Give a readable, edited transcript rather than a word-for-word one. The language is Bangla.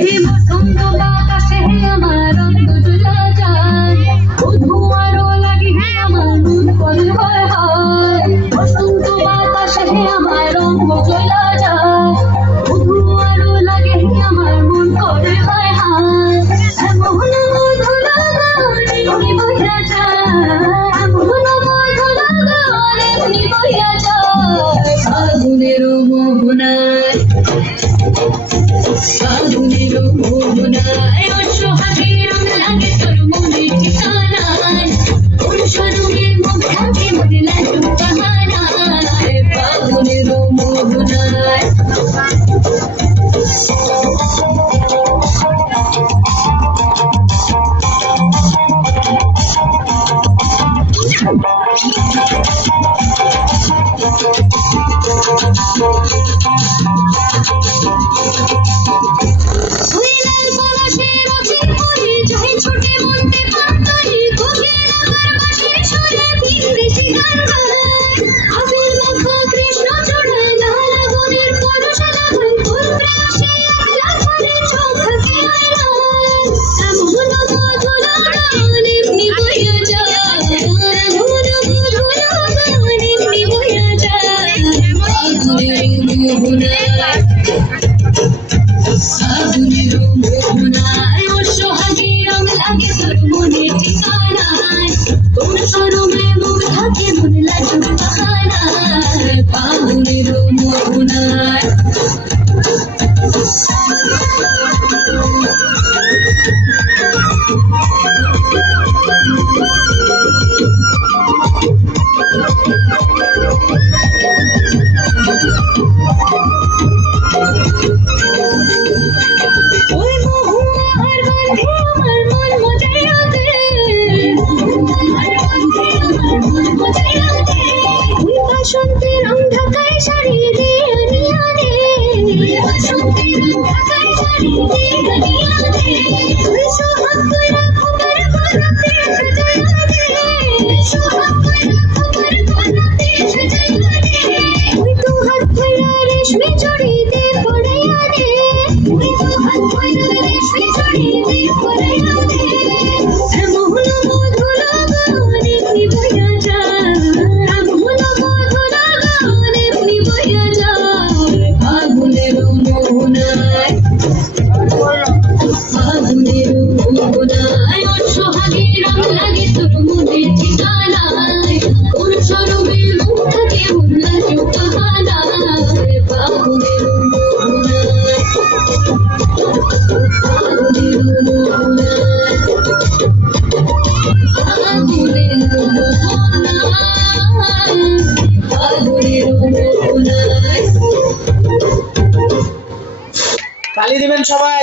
এই বসন্ত বাতাসে আমার রঙ ঝুলা যায়, বধূ আরো লাগে আমার মন করে হয় হয়। বসন্ত বাতাসে আমার রঙ ঝুলা যায়, বধূ আরো লাগে আমার মন করে হয় হয়। এমন মধুর গান এমনি বইয়া যায়, এমন মধুর গান এমনি বইয়া যায়। ফাগুনের মোহনায়, ফাগুনের মোহনায় অসহায় রং লাগে তোর মনের ঠিকানায়। কোন স্বরূপে মুখ ঢাকে মনে লাগে বাহানায়। ফাগুনের মোহনায় হুইলাল পলাশে রচির করে যাই ছোটে মনতে পান্তরি কোকিল আমার বাঁশির সুরে ভিনদেশি গান গায়। আবির মাখা কৃষ্ণ চূড়ায় লাল আগুনের পরশে লাগায়, তোর প্রেম সে একলা ঘরে চোখ থাকে আয়নায়। এমন মধুর গান এমনি বইয়া যায়, এমন মধুর গান এমনি বইয়া যায়। ফাগুনের মোহনায়, ফাগুনের মোহনায় অসহায় রং লাগে তোর মনের ঠিকানায়। কোন স্বরূপে মুখ ঢাকে মনে লাগে বাহানায়। ফাগুনের মোহনায় ওই মহুয়ার গন্ধে আমার মন মজাইয়া দে, মহুয়ার গন্ধে আমার মন মজাইয়া দে। ওই বাসন্তের রং ঢাকায় শাড়ি দে আনিয়া দে, ওই বাসন্তের রং ঢাকায় শাড়ি দে আনিয়া দে। ওই সোহাগ কইরা খবর করাতে সাজাইয়া দে, সোহাগ কইরা খবর করাতে সাজাইয়া দে। ওই তো হাত কইরা রেশমি চড়ি দে পড়াইয়া দে, ওই তো হাত কইরা রেশমি চড়ি দে পড়াইয়া দে। এমন মধুর গান এমনি বইয়া যায়, এমন মধুর গান এমনি বইয়া যায়। ফাগুনের মোহনায়, ফাগুনের মোহনায় অসহায় রং লাগে তোর মনের ঠিকানায়। কোন স্বরূপে মুখ থাকে মন লাগে বাহানায়। ফাগুনের মোহনায়, ফাগুনের মোহনায়, ফাগুনের মোহনায়, ফাগুনের মোহনায়। তালি দিবেন সবাই।